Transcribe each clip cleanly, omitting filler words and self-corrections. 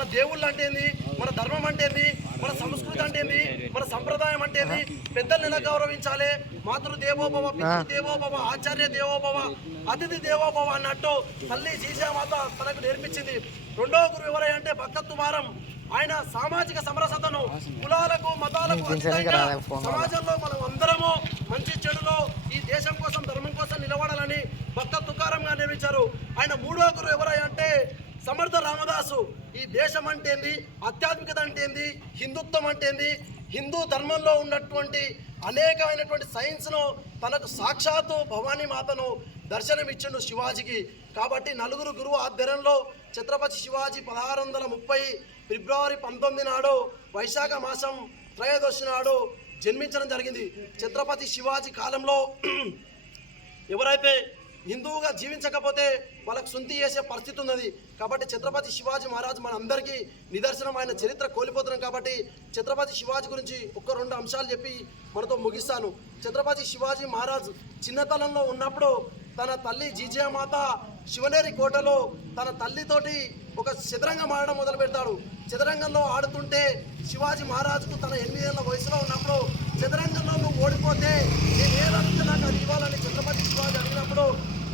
మన దేవుళ్ళు అంటే ఏంది, మన ధర్మం అంటే ఏంది, మన సంస్కృతి అంటే ఏంది, మన సంప్రదాయం అంటే ఏంది, పెద్దల్ని ఎలా గౌరవించాలి, మాతృదేవోభవ, పితృదేవోభవ, ఆచార్య దేవోభవ, అతిథి దేవోభవ అన్నట్టు తల్లి జీజామాత తనకు నేర్పించింది. రెండవ గురువు ఎవరై అంటే భక్త తుమారం. ఆయన సామాజిక సమరసతను కులాలకు మతాలకు అతీతంగా సమాజంలో మనం అందరము మంచి చెడులో ఈ దేశం కోసం ధర్మం కోసం నిలబడాలని భక్త తుకారం గారు నిర్మించారు. ఆయన మూడో గురువు ఎవరై అంటే సమర్థ రామదాసు. ఈ దేశం అంటే ఏంది, ఆధ్యాత్మికత అంటే ఏంది, హిందుత్వం అంటే ఏంది, హిందూ ధర్మంలో ఉన్నటువంటి అనేకమైనటువంటి సైన్స్ను తనకు సాక్షాత్తు భవానీ మాతను దర్శనమిచ్చిండు శివాజీకి. కాబట్టి నలుగురు గురువు ఆధ్వర్యంలో ఛత్రపతి శివాజీ 1630 ఫిబ్రవరి 19 నాడు వైశాఖ మాసం త్రయోదశి నాడు జన్మించడం జరిగింది. ఛత్రపతి శివాజీ కాలంలో ఎవరైతే హిందువుగా జీవించకపోతే వాళ్ళకు సొంతి చేసే పరిస్థితి ఉన్నది. కాబట్టి ఛత్రపతి శివాజీ మహారాజ్ మన అందరికీ నిదర్శనం. ఆయన చరిత్ర కోల్పోతున్నాం. కాబట్టి ఛత్రపతి శివాజీ గురించి ఒక 2 అంశాలు చెప్పి మనతో ముగిస్తాను. ఛత్రపతి శివాజీ మహారాజ్ చిన్నతనంలో ఉన్నప్పుడు తన తల్లి జీజామాత శివనేరి కోటలో తన తల్లితోటి ఒక చదరంగం ఆడడం మొదలు పెడతాడు. చదరంగంలో ఆడుతుంటే శివాజీ మహారాజుకు తన 8 ఏళ్ల వయసులో ఉన్నప్పుడు చదరంగంలో నువ్వు ఓడిపోతే నేను ఏదైతే నాకు అది ఇవ్వాలని ఛత్రపతి శివాజీ అడిగినప్పుడు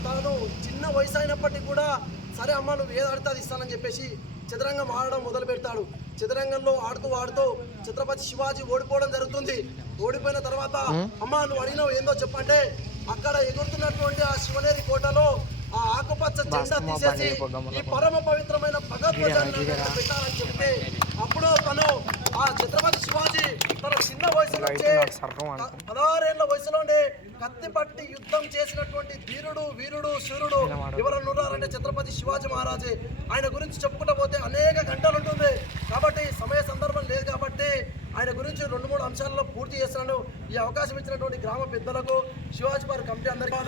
తను చిన్న వయసు అయినప్పటికీ కూడా సరే అమ్మ నువ్వు ఏది ఆడితే అది ఇస్తానని చెప్పేసి చదరంగం ఆడడం మొదలు పెడతాడు. చదరంగంలో ఆడుతూ ఛత్రపతి శివాజీ ఓడిపోవడం జరుగుతుంది. ఓడిపోయిన తర్వాత అమ్మ నువ్వు అడిగినావు ఏందో చెప్పంటే అక్కడ ఎగురుతున్నటువంటి ఆ శివనేరి కోటలో ఆ ఆకుపచ్చ జెండా తీసేసి ఈ పరమ పవిత్రమైన భగవద్గీతను పెట్టాలని చెప్తే అప్పుడు తను ఆ ఛత్రపతి శివాజీ తన చిన్న వయసులో 16 ఏళ్ల వయసులోనే కత్తి పట్టి యుద్ధం చేసినటువంటి ధీరుడు వీరుడు శూరుడు ఎవరన్నారంటే ఛత్రపతి శివాజీ మహారాజే. ఆయన గురించి చెప్పుకుంటూ పోతే అనేక గంటలు ఉంటుంది. కాబట్టి సమయ సందర్భం లేదు కాబట్టి ఆయన గురించి 2-3 అంశాలలో పూర్తి చేస్తున్నాను. ఈ అవకాశం ఇచ్చినటువంటి గ్రామ పెద్దలకు శివాజీ వారి కమిటీ అందరికీ